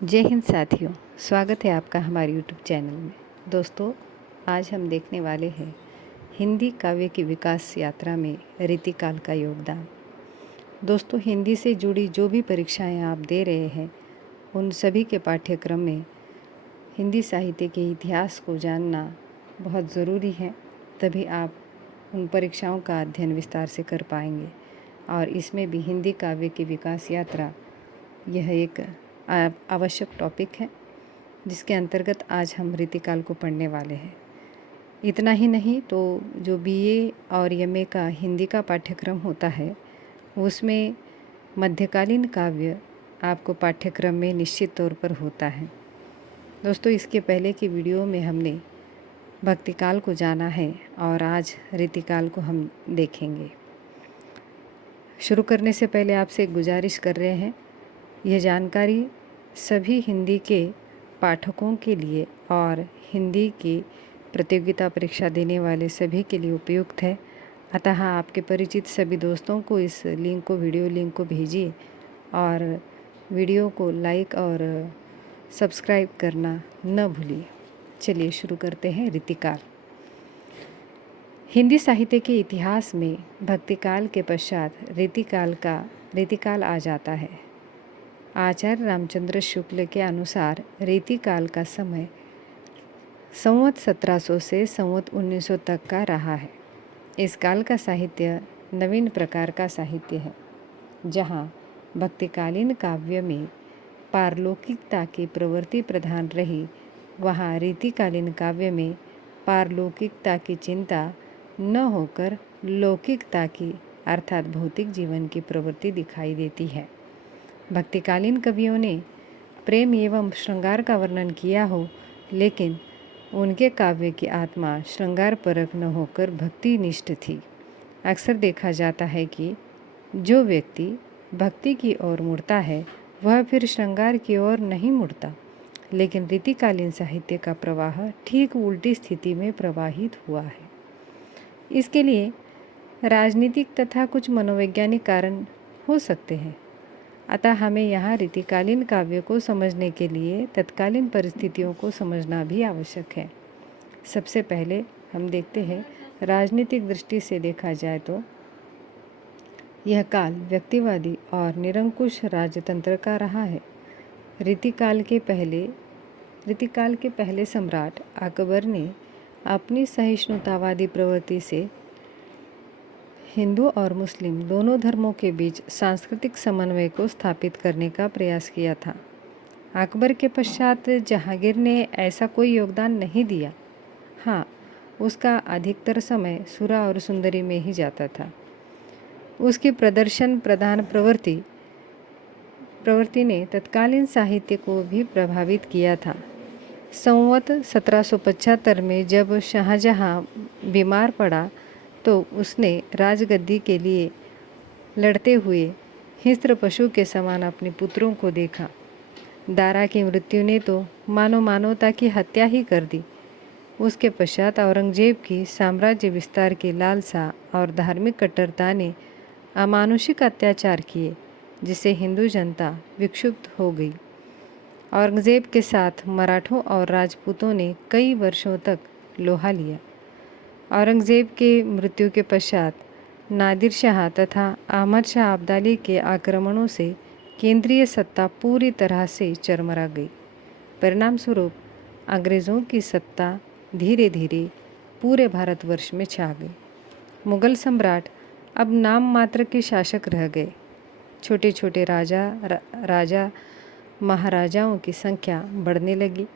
जय हिंद साथियों, स्वागत है आपका हमारे YouTube चैनल में। दोस्तों, आज हम देखने वाले हैं हिंदी काव्य की विकास यात्रा में रीतिकाल का योगदान। दोस्तों, हिंदी से जुड़ी जो भी परीक्षाएं आप दे रहे हैं, उन सभी के पाठ्यक्रम में हिंदी साहित्य के इतिहास को जानना बहुत ज़रूरी है। तभी आप उन परीक्षाओं का अध्ययन विस्तार से कर पाएंगे। और इसमें भी हिंदी काव्य की विकास यात्रा यह एक आवश्यक टॉपिक है, जिसके अंतर्गत आज हम रीतिकाल को पढ़ने वाले हैं। इतना ही नहीं तो जो बीए और एमए का हिंदी का पाठ्यक्रम होता है, उसमें मध्यकालीन काव्य आपको पाठ्यक्रम में निश्चित तौर पर होता है। दोस्तों, इसके पहले की वीडियो में हमने भक्तिकाल को जाना है और आज रीतिकाल को हम देखेंगे। शुरू करने से पहले आपसे एक गुजारिश कर रहे हैं, यह जानकारी सभी हिंदी के पाठकों के लिए और हिंदी की प्रतियोगिता परीक्षा देने वाले सभी के लिए उपयुक्त है। अतः आपके परिचित सभी दोस्तों को इस लिंक को, वीडियो लिंक को भेजिए और वीडियो को लाइक और सब्सक्राइब करना न भूलिए। चलिए शुरू करते हैं रीतिकाल। हिंदी साहित्य के इतिहास में भक्तिकाल के पश्चात रीतिकाल आ जाता है। आचार्य रामचंद्र शुक्ल के अनुसार रीतिकाल का समय संवत 1700 से संवत 1900 तक का रहा है। इस काल का साहित्य नवीन प्रकार का साहित्य है, जहाँ भक्तिकालीन काव्य में पारलौकिकता की प्रवृत्ति प्रधान रही, वहाँ रीतिकालीन काव्य में पारलौकिकता की चिंता न होकर लौकिकता की अर्थात भौतिक जीवन की प्रवृत्ति दिखाई देती है। भक्तिकालीन कवियों ने प्रेम एवं श्रृंगार का वर्णन किया हो, लेकिन उनके काव्य की आत्मा श्रृंगार परक न होकर भक्तिनिष्ठ थी। अक्सर देखा जाता है कि जो व्यक्ति भक्ति की ओर मुड़ता है, वह फिर श्रृंगार की ओर नहीं मुड़ता। लेकिन रीतिकालीन साहित्य का प्रवाह ठीक उल्टी स्थिति में प्रवाहित हुआ है। इसके लिए राजनीतिक तथा कुछ मनोवैज्ञानिक कारण हो सकते हैं। अतः हमें यहाँ रीतिकालीन काव्य को समझने के लिए तत्कालीन परिस्थितियों को समझना भी आवश्यक है। सबसे पहले हम देखते हैं, राजनीतिक दृष्टि से देखा जाए तो यह काल व्यक्तिवादी और निरंकुश राजतंत्र का रहा है। रीतिकाल के पहले सम्राट अकबर ने अपनी सहिष्णुतावादी प्रवृत्ति से हिंदू और मुस्लिम दोनों धर्मों के बीच सांस्कृतिक समन्वय को स्थापित करने का प्रयास किया था। अकबर के पश्चात जहांगीर ने ऐसा कोई योगदान नहीं दिया। हाँ, उसका अधिकतर समय सुरा और सुंदरी में ही जाता था। उसकी प्रदर्शन प्रधान प्रवृत्ति ने तत्कालीन साहित्य को भी प्रभावित किया था। संवत 1775 में जब शाहजहां बीमार पड़ा, तो उसने राजगद्दी के लिए लड़ते हुए हिंस्र पशु के समान अपने पुत्रों को देखा। दारा की मृत्यु ने तो मानवता की हत्या ही कर दी। उसके पश्चात औरंगजेब की साम्राज्य विस्तार की लालसा और धार्मिक कट्टरता ने अमानुषिक अत्याचार किए, जिससे हिंदू जनता विक्षुब्ध हो गई। औरंगजेब के साथ मराठों और राजपूतों ने कई वर्षों तक लोहा लिया। औरंगजेब के मृत्यु के पश्चात नादिर शाह तथा अहमद शाह अब्दाली के आक्रमणों से केंद्रीय सत्ता पूरी तरह से चरमरा गई। परिणाम स्वरूप अंग्रेज़ों की सत्ता धीरे धीरे पूरे भारतवर्ष में छा गई। मुगल सम्राट अब नाम मात्र के शासक रह गए। छोटे छोटे राजा महाराजाओं की संख्या बढ़ने लगी।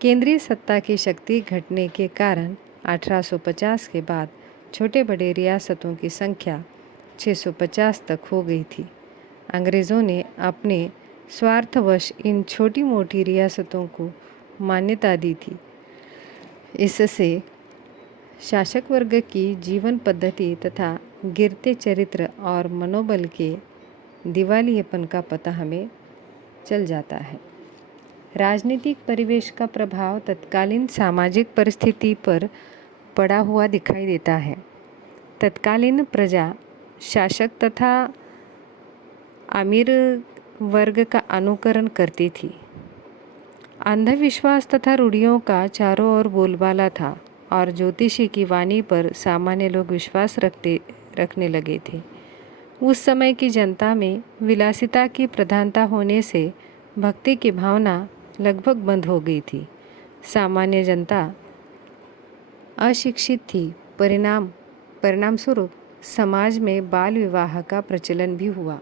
केंद्रीय सत्ता की शक्ति घटने के कारण 1850 के बाद छोटे बड़े रियासतों की संख्या 650 तक हो गई थी। अंग्रेज़ों ने अपने स्वार्थवश इन छोटी मोटी रियासतों को मान्यता दी थी। इससे शासक वर्ग की जीवन पद्धति तथा गिरते चरित्र और मनोबल के दिवालियेपन का पता हमें चल जाता है। राजनीतिक परिवेश का प्रभाव तत्कालीन सामाजिक परिस्थिति पर पड़ा हुआ दिखाई देता है। तत्कालीन प्रजा शासक तथा अमीर वर्ग का अनुकरण करती थी। अंधविश्वास तथा रूढ़ियों का चारों ओर बोलबाला था और ज्योतिषी की वाणी पर सामान्य लोग विश्वास रखने लगे थे। उस समय की जनता में विलासिता की प्रधानता होने से भक्ति की भावना लगभग बंद हो गई थी। सामान्य जनता अशिक्षित थी। परिणाम स्वरूप समाज में बाल विवाह का प्रचलन भी हुआ।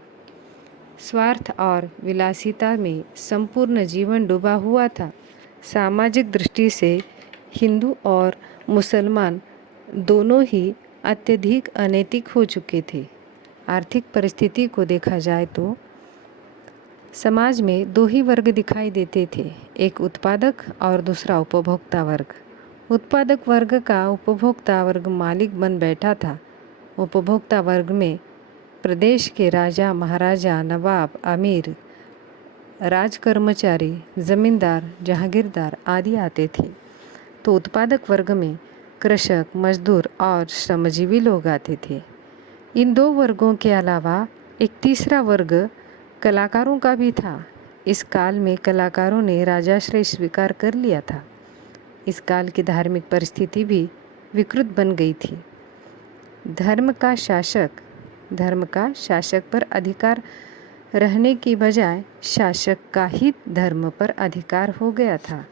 स्वार्थ और विलासिता में संपूर्ण जीवन डूबा हुआ था। सामाजिक दृष्टि से हिंदू और मुसलमान दोनों ही अत्यधिक अनैतिक हो चुके थे। आर्थिक परिस्थिति को देखा जाए तो समाज में दो ही वर्ग दिखाई देते थे, एक उत्पादक और दूसरा उपभोक्ता वर्ग। उत्पादक वर्ग का उपभोक्ता वर्ग मालिक बन बैठा था। उपभोक्ता वर्ग में प्रदेश के राजा, महाराजा, नवाब, अमीर, राजकर्मचारी, जमींदार, जहागीरदार आदि आते थे, तो उत्पादक वर्ग में कृषक, मजदूर और श्रमजीवी लोग आते थे। इन दो वर्गों के अलावा एक तीसरा वर्ग कलाकारों का भी था। इस काल में कलाकारों ने राजाश्रय स्वीकार कर लिया था। इस काल की धार्मिक परिस्थिति भी विकृत बन गई थी। धर्म का शासक पर अधिकार रहने की बजाय शासक का ही धर्म पर अधिकार हो गया था।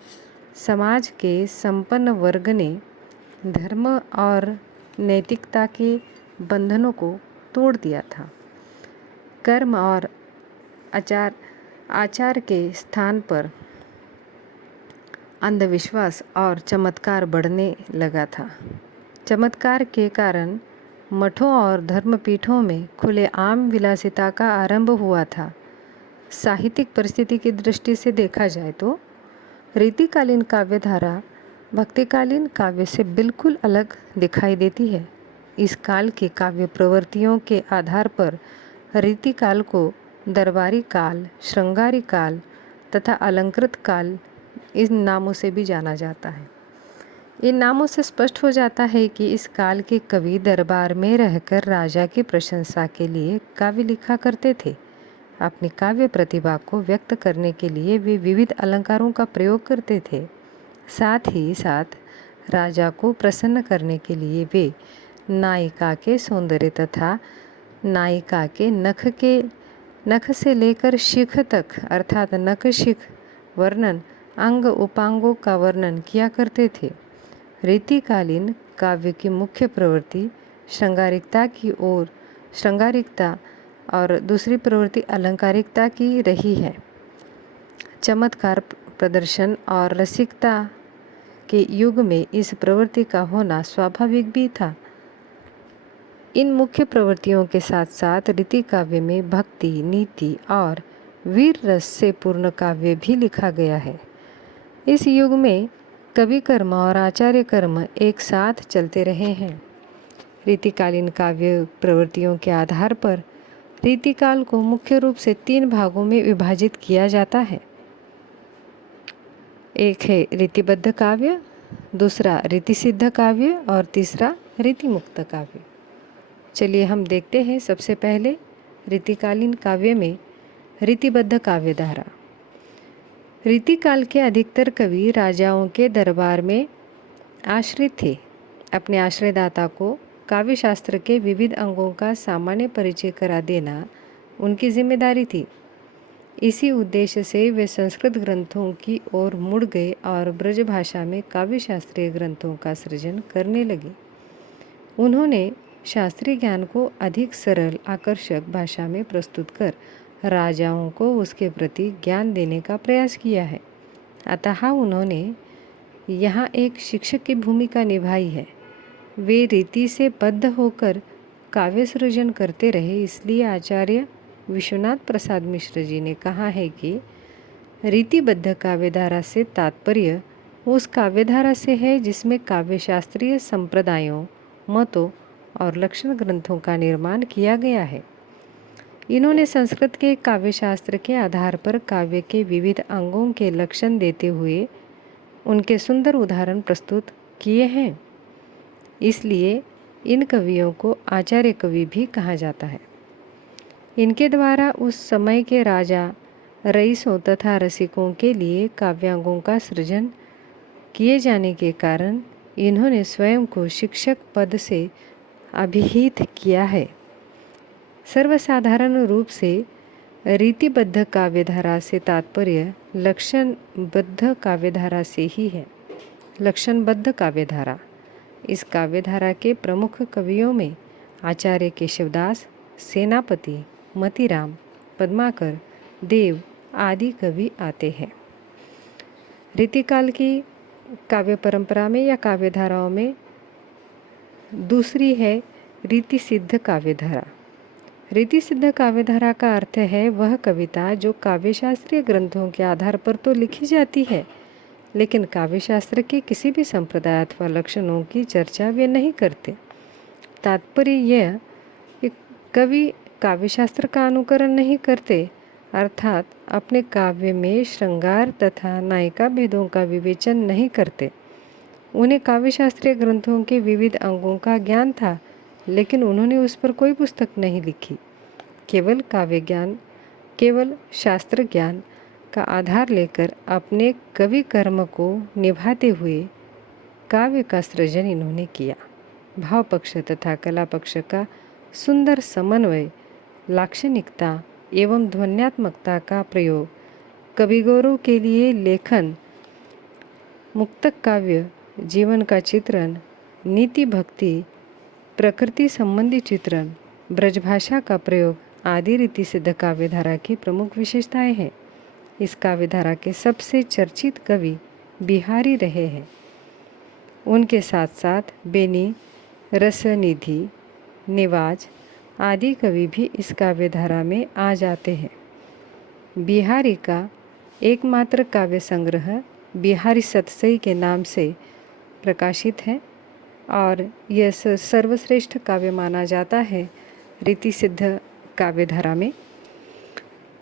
समाज के संपन्न वर्ग ने धर्म और नैतिकता के बंधनों को तोड़ दिया था। कर्म और आचार के स्थान पर अंधविश्वास और चमत्कार बढ़ने लगा था। चमत्कार के कारण मठों और धर्मपीठों में खुलेआम विलासिता का आरंभ हुआ था। साहित्यिक परिस्थिति की दृष्टि से देखा जाए तो रीतिकालीन काव्यधारा भक्तिकालीन काव्य से बिल्कुल अलग दिखाई देती है। इस काल की काव्य प्रवृत्तियों के आधार पर रीतिकाल को दरबारी काल, श्रृंगारी काल तथा अलंकृत काल इन नामों से भी जाना जाता है। इन नामों से स्पष्ट हो जाता है कि इस काल के कवि दरबार में रहकर राजा की प्रशंसा के लिए काव्य लिखा करते थे। अपनी काव्य प्रतिभा को व्यक्त करने के लिए वे विविध अलंकारों का प्रयोग करते थे। साथ ही साथ राजा को प्रसन्न करने के लिए वे नायिका के सौंदर्य तथा नायिका के नख से लेकर शिख तक अर्थात नख शिख वर्णन, अंग उपांगों का वर्णन किया करते थे। रीतिकालीन काव्य की मुख्य प्रवृत्ति श्रृंगारिकता और दूसरी प्रवृत्ति अलंकारिकता की रही है। चमत्कार, प्रदर्शन और रसिकता के युग में इस प्रवृत्ति का होना स्वाभाविक भी था। इन मुख्य प्रवृत्तियों के साथ साथ रीति काव्य में भक्ति, नीति और वीर रस से पूर्ण काव्य भी लिखा गया है। इस युग में कवि कर्म और आचार्य कर्म एक साथ चलते रहे हैं। रीतिकालीन काव्य प्रवृत्तियों के आधार पर रीतिकाल को मुख्य रूप से 3 भागों में विभाजित किया जाता है। एक है रीतिबद्ध काव्य, दूसरा रीतिसिद्ध काव्य और तीसरा रीतिमुक्त काव्य। चलिए हम देखते हैं सबसे पहले रीतिकालीन काव्य में रीतिबद्ध काव्यधारा। रीतिकाल के अधिकतर कवि राजाओं के दरबार में आश्रित थे। अपने आश्रयदाता को काव्य शास्त्र के विविध अंगों का सामान्य परिचय करा देना उनकी जिम्मेदारी थी। इसी उद्देश्य से वे संस्कृत ग्रंथों की ओर मुड़ गए और ब्रज भाषा में काव्य शास्त्रीय ग्रंथों का सृजन करने लगे। उन्होंने शास्त्रीय ज्ञान को अधिक सरल, आकर्षक भाषा में प्रस्तुत कर राजाओं को उसके प्रति ज्ञान देने का प्रयास किया है। अतः उन्होंने यहाँ एक शिक्षक की भूमिका निभाई है। वे रीति से बद्ध होकर काव्य सृजन करते रहे। इसलिए आचार्य विश्वनाथ प्रसाद मिश्र जी ने कहा है कि रीतिबद्ध काव्यधारा से तात्पर्य उस काव्यधारा से है जिसमें काव्यशास्त्रीय संप्रदायों, मतों और लक्षण ग्रंथों का निर्माण किया गया है। इन्होंने संस्कृत के काव्यशास्त्र के आधार पर काव्य के विविध अंगों के लक्षण देते हुए उनके सुंदर उदाहरण प्रस्तुत किए हैं। इसलिए इन कवियों को आचार्य कवि भी कहा जाता है। इनके द्वारा उस समय के राजा, रईसों तथा रसिकों के लिए काव्यांगों का सृजन किए जाने के कारण इन्होंने स्वयं को शिक्षक पद से अभिहित किया है। सर्वसाधारण रूप से रीतिबद्ध काव्यधारा से तात्पर्य लक्षणबद्ध काव्यधारा से ही है। लक्षणबद्ध काव्यधारा, इस काव्यधारा के प्रमुख कवियों में आचार्य केशवदास, सेनापति, मतीराम, पद्माकर, देव आदि कवि आते हैं। रीतिकाल की काव्य परंपरा में या काव्यधाराओं में दूसरी है रीति सिद्ध काव्यधारा। रीति सिद्ध काव्यधारा का अर्थ है वह कविता जो काव्यशास्त्रीय ग्रंथों के आधार पर तो लिखी जाती है, लेकिन काव्यशास्त्र के किसी भी संप्रदाय अथवा लक्षणों की चर्चा वे नहीं करते। तात्पर्य यह कि कवि काव्यशास्त्र का अनुकरण नहीं करते, अर्थात अपने काव्य में श्रृंगार तथा नायिका भेदों का विवेचन नहीं करते। उन्हें काव्यशास्त्रीय ग्रंथों के विविध अंगों का ज्ञान था, लेकिन उन्होंने उस पर कोई पुस्तक नहीं लिखी। केवल काव्य ज्ञान, केवल शास्त्र ज्ञान का आधार लेकर अपने कवि कर्म को निभाते हुए काव्य का सृजन इन्होंने किया। भाव पक्ष तथा कला पक्ष का सुंदर समन्वय, लाक्षणिकता एवं ध्वन्यात्मकता का प्रयोग, कवि गौरव के लिए लेखन, मुक्तक काव्य, जीवन का चित्रण, नीति भक्ति, प्रकृति संबंधी चित्रण, ब्रजभाषा का प्रयोग आदि रीति सिद्ध काव्यधारा की प्रमुख विशेषताएं हैं। इस काव्यधारा के सबसे चर्चित कवि बिहारी रहे हैं। उनके साथ साथ बेनी, रसनिधि, निवाज आदि कवि भी इस काव्यधारा में आ जाते हैं। बिहारी का एकमात्र काव्य संग्रह बिहारी सतसई के नाम से प्रकाशित है और यह सर्वश्रेष्ठ काव्य माना जाता है रीति सिद्ध काव्यधारा में।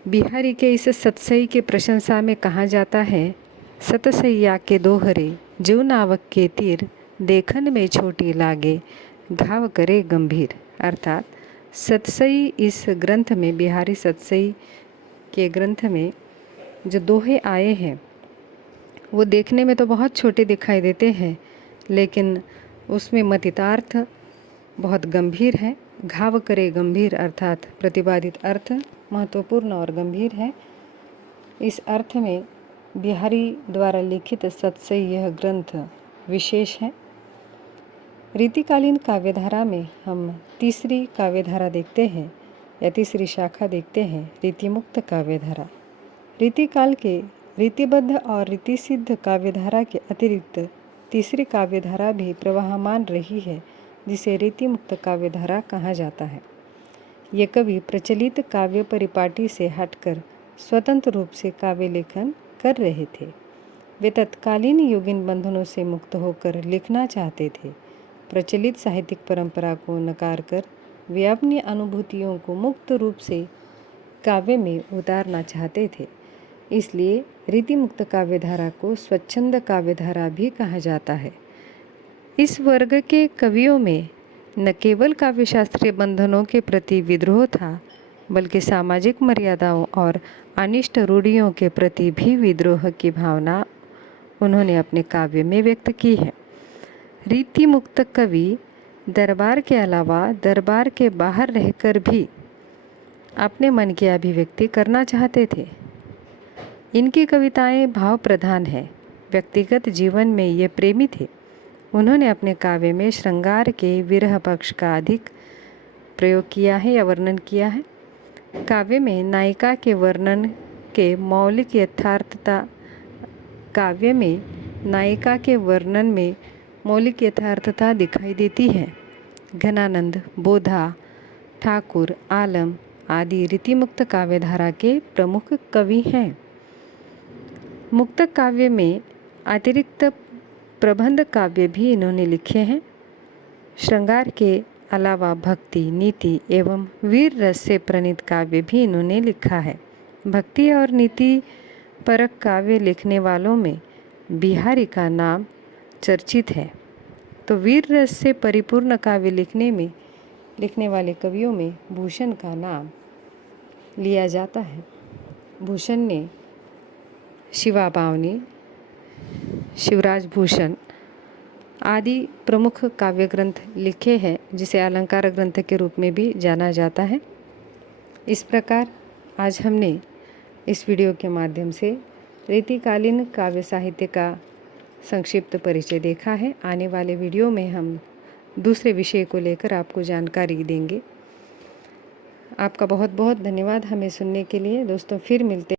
बिहारी के इस सतसई की प्रशंसा में कहा जाता है, सतसैया के दोहरे जो नावक के तीर, देखन में छोटी लागे घाव करे गंभीर। अर्थात सतसई इस ग्रंथ में, बिहारी सतसई के ग्रंथ में जो दोहे आए हैं वो देखने में तो बहुत छोटे दिखाई देते हैं, लेकिन उसमें मतितार्थ बहुत गंभीर है। घाव करे गंभीर अर्थात प्रतिपादित अर्थ महत्वपूर्ण और गंभीर है। इस अर्थ में बिहारी द्वारा लिखित सतसई यह ग्रंथ विशेष है। रीतिकालीन काव्यधारा में हम तीसरी काव्यधारा देखते हैं या तीसरी शाखा देखते हैं, रीतिमुक्त काव्यधारा। रीतिकाल के रीतिबद्ध और रीतिसिद्ध काव्यधारा के अतिरिक्त तीसरी काव्यधारा भी प्रवाहमान रही है, जिसे रीतिमुक्त काव्यधारा कहा जाता है। ये कवि प्रचलित काव्य परिपाटी से हटकर स्वतंत्र रूप से काव्य लेखन कर रहे थे। वे तत्कालीन यौगिन बंधनों से मुक्त होकर लिखना चाहते थे। प्रचलित साहित्यिक परंपरा को नकार कर वे अपनी अनुभूतियों को मुक्त रूप से काव्य में उतारना चाहते थे। इसलिए रीतिमुक्त काव्यधारा को स्वच्छंद काव्यधारा भी कहा जाता है। इस वर्ग के कवियों में न केवल काव्यशास्त्रीय बंधनों के प्रति विद्रोह था, बल्कि सामाजिक मर्यादाओं और अनिष्ट रूढ़ियों के प्रति भी विद्रोह की भावना उन्होंने अपने काव्य में व्यक्त की है। रीति मुक्त कवि दरबार के अलावा दरबार के बाहर रहकर भी अपने मन की अभिव्यक्ति करना चाहते थे। इनकी कविताएं भाव प्रधान हैं। व्यक्तिगत जीवन में ये प्रेमी थे। उन्होंने अपने काव्य में श्रृंगार के विरह पक्ष का अधिक प्रयोग किया है या वर्णन किया है। काव्य में नायिका के वर्णन के मौलिक यथार्थता काव्य में नायिका के वर्णन में मौलिक यथार्थता दिखाई देती है। घनानंद, बोधा, ठाकुर, आलम आदि रीतिमुक्त काव्यधारा के प्रमुख कवि हैं। मुक्तक काव्य में अतिरिक्त प्रबंध काव्य भी इन्होंने लिखे हैं। श्रृंगार के अलावा भक्ति, नीति एवं वीर रस से प्रणीत काव्य भी इन्होंने लिखा है। भक्ति और नीति परक काव्य लिखने वालों में बिहारी का नाम चर्चित है। तो वीर रस से परिपूर्ण काव्य लिखने वाले कवियों में भूषण का नाम लिया जाता है। भूषण ने शिवा बावनी, शिवराज भूषण आदि प्रमुख काव्य ग्रंथ लिखे हैं, जिसे अलंकार ग्रंथ के रूप में भी जाना जाता है। इस प्रकार आज हमने इस वीडियो के माध्यम से रीतिकालीन काव्य साहित्य का संक्षिप्त परिचय देखा है। आने वाले वीडियो में हम दूसरे विषय को लेकर आपको जानकारी देंगे। आपका बहुत बहुत धन्यवाद हमें सुनने के लिए। दोस्तों, फिर मिलते